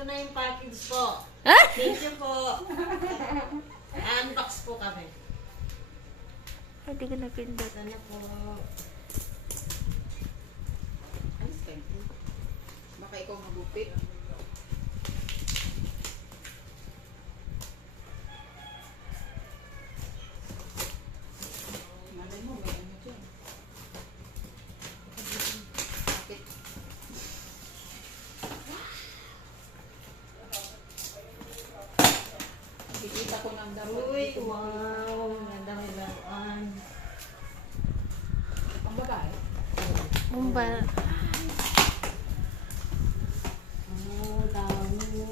ito na yung package po. Ha? Thank you po. Unbox po kami. Hindi ko napindot. Ito na po. Alis ka. Baka ikaw magupit. Malay mo, may ano dyan. Bakit? Nakikita ko ng dapat Uy, dito. wow. Gandang ilawan. Ang babae. Mumba. Oh, dami.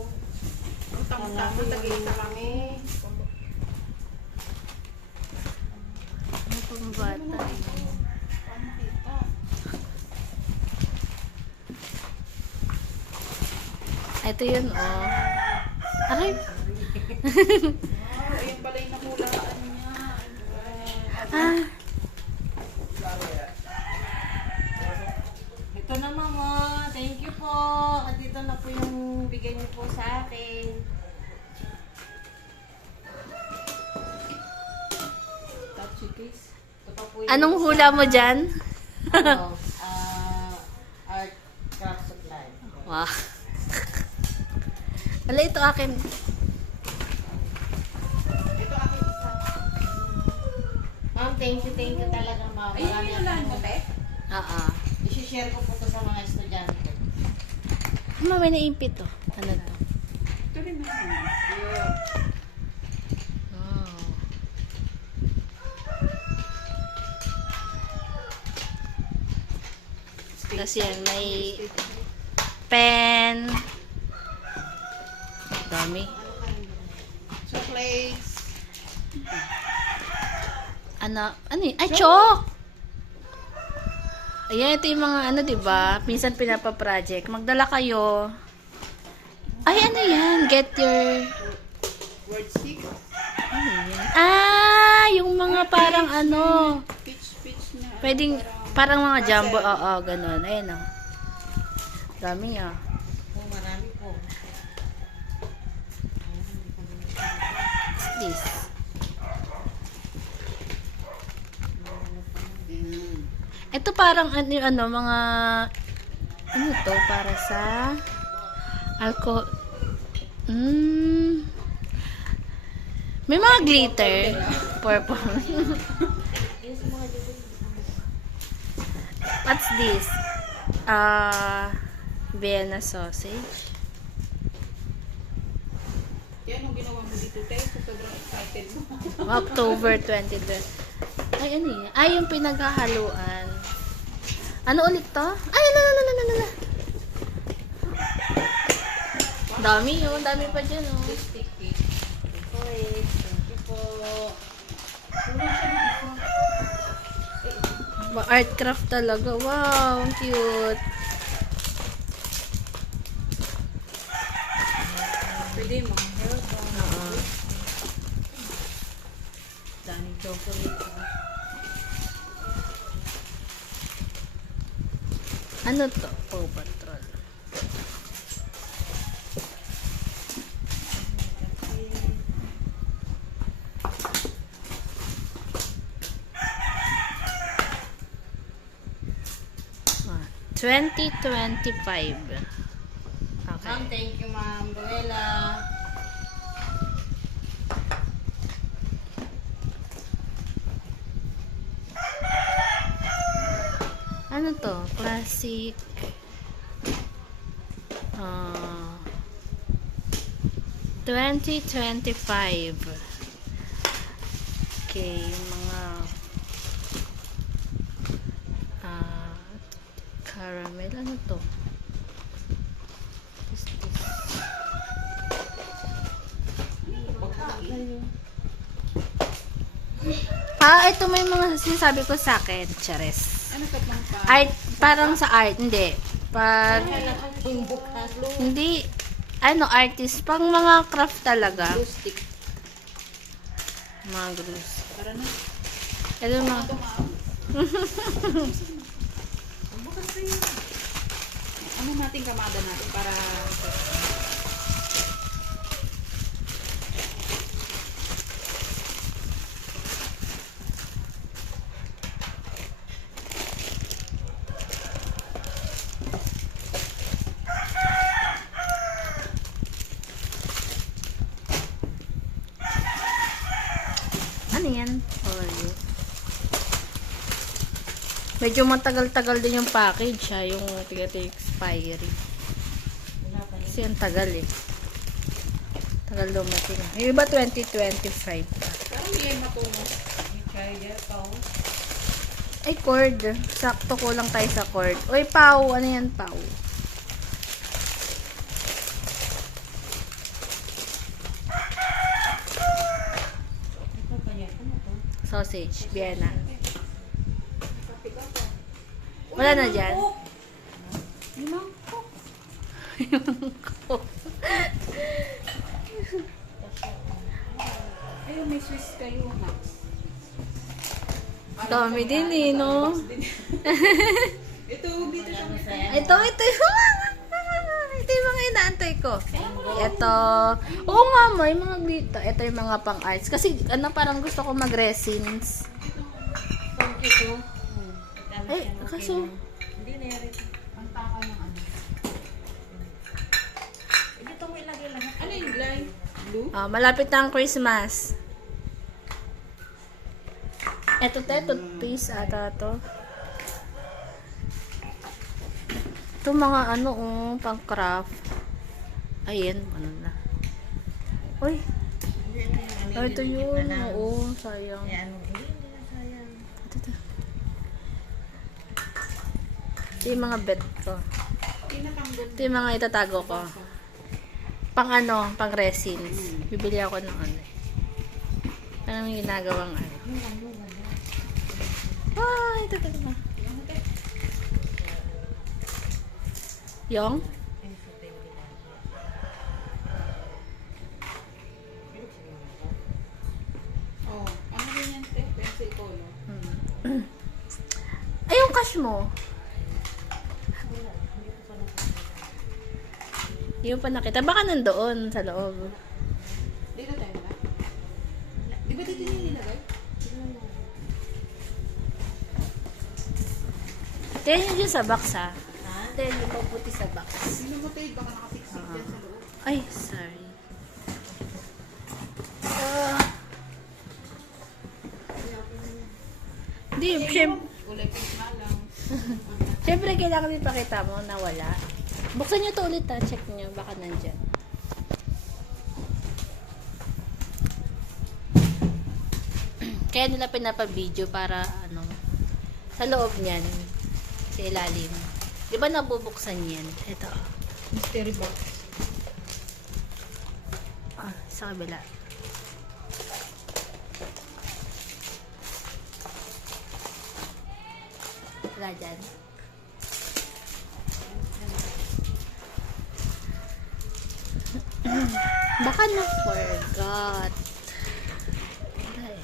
Ang tag-isa kami. Ano pang? Ito yun, oh. Aray. Wow, ayun pala yung nakulaan niya. Ah. Ito na mama. Thank you po. At ito na po yung bigay niyo po sa akin. Touchy case. Ito pa po yung Anong hula mo dyan? Ano, ah, art craft supply. Wow. Wala ito akin. Ito akin isa. Ma'am, thank you, thank you talaga ma'am. Ayun yung ulan mo, te. Oo. I-share ko po sa mga estudyante. Mama, may naimpit to. Ano to? Ito rin naman. Oh. Tapos yan, may pen. Dami. Chocolates. Ano? Ano yun? Ay, chalk! Ayan, ito yung mga ano, di ba? Minsan pinapa-project. Magdala kayo. Ay, ano yan? Get your... Word stick. Ano yan? Ah! Yung mga parang ano... Ano, Pwedeng, parang mga jumbo. Oo, ganun. Ayan o. Dami nga. Oh, marami po. What's this? Ito parang ano, ano, mga... Ano to? Para sa... Alco... Mm, may mga glitter. Purple. What's this? Ah... Vienna sausage. Yan ang ginawa mo dito, te. So, sobrang excited mo. October 22. Ay, ano yun? Ay, yung pinaghahaluan. Ano ulit to? Ay, ano, ano, ano, ano, ano. Dami yun. Dami pa dyan, oh. Art craft talaga. Wow, ang cute. Pwede. Oo. Daming chocolate. Ano to? Paw Patrol. Ah, 2025. Ma'am, Okay. thank you ma'am. Luella. Ano to? Classic. Ah. 2025. Okay, mga ah caramel ano to? Ah, ito may mga sinasabi ko sa akin, Chares. Ano ka pang pa? Art, parang sa art, hindi. Bukalo. hindi, ano, artist, pang mga craft talaga. Glue stick. Mga groups. Para na. Ito mga, Ito, ma'am. Ano natin kamada natin para Ano yan? Oreo. Medyo matagal-tagal din yung package ha, yung tingnan expiry. Wala pa rin. Kasi ang tagal eh. Tagal dumating. Yung iba 2025 pa. Parang. Yung charger, pao. Ay, cord. Sakto ko lang tayo sa cord. Uy, Pau. Ano yan, Pau? Ito pa yan. Ano to? Sausage. Vienna. Wala na dyan? Limang ko. Ayun, may Swiss kayo, Max. Dami din eh, no? Ito, dito siya. Ito, ito yung ito yung mga inaantay ko. Ito. Oo nga, may mga dito. Ito yung mga pang arts. Kasi, ano, parang gusto ko mag-resins. Thank you to. Ay, kaso- Hindi na yan. Ang takaw ng ano. Eh, Dito mo ilagay lahat. Ano yung glay? Blue? Ah, malapit na ang Christmas. Ito, te, toothpaste ata to. Ito mga ano, oh, pang craft. Ayan, ano na. Uy, ah, ito yun. Oo, sayang. Ano, hindi, na sayang. Ito, ito. Ito yung mga bet ko. Ito yung mga itatago ko. Pang ano, pang resins. Bibili ako ng ano. eh. Ano yung ginagawang ano. Ah, ito, ito, ito. Yung? Ay, yung cash mo. Hindi mo pa nakita. Baka nandoon sa loob. Dito tayo na. Di ba dito yung nilagay? Tingnan nyo dyan sa box, ha? Ha? Tingnan nyo mabuti sa box. Sino mo tayo? Baka nakasiksik dyan sa loob. Ay, sorry. Ah. Hindi, syem- Kulay pink na lang. syempre kailangan din pakita mo na wala. Buksan nyo to ulit ha, check nyo, baka nandyan. Kaya nila pinapa-video para ano, sa loob niyan, sa ilalim. Di ba nabubuksan yan? Ito. Mystery box. Ah, sa kabila. Wala dyan. Baka na-forgot. Wala eh.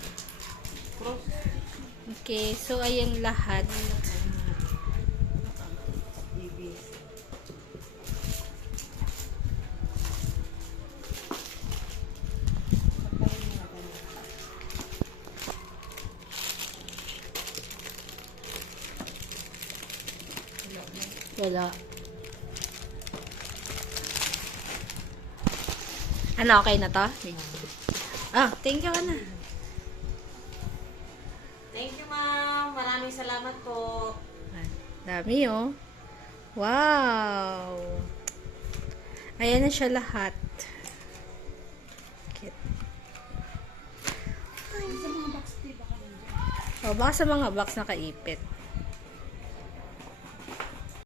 Okay, so ayan lahat. Wala. Ano, okay na to? Ah, thank you, Ana. Thank you, ma'am. Maraming salamat po. Dami, oh. Wow! Ayan na siya lahat. Cute. Sa mga box, te, baka nandiyan. Oh, baka sa mga box nakaipit.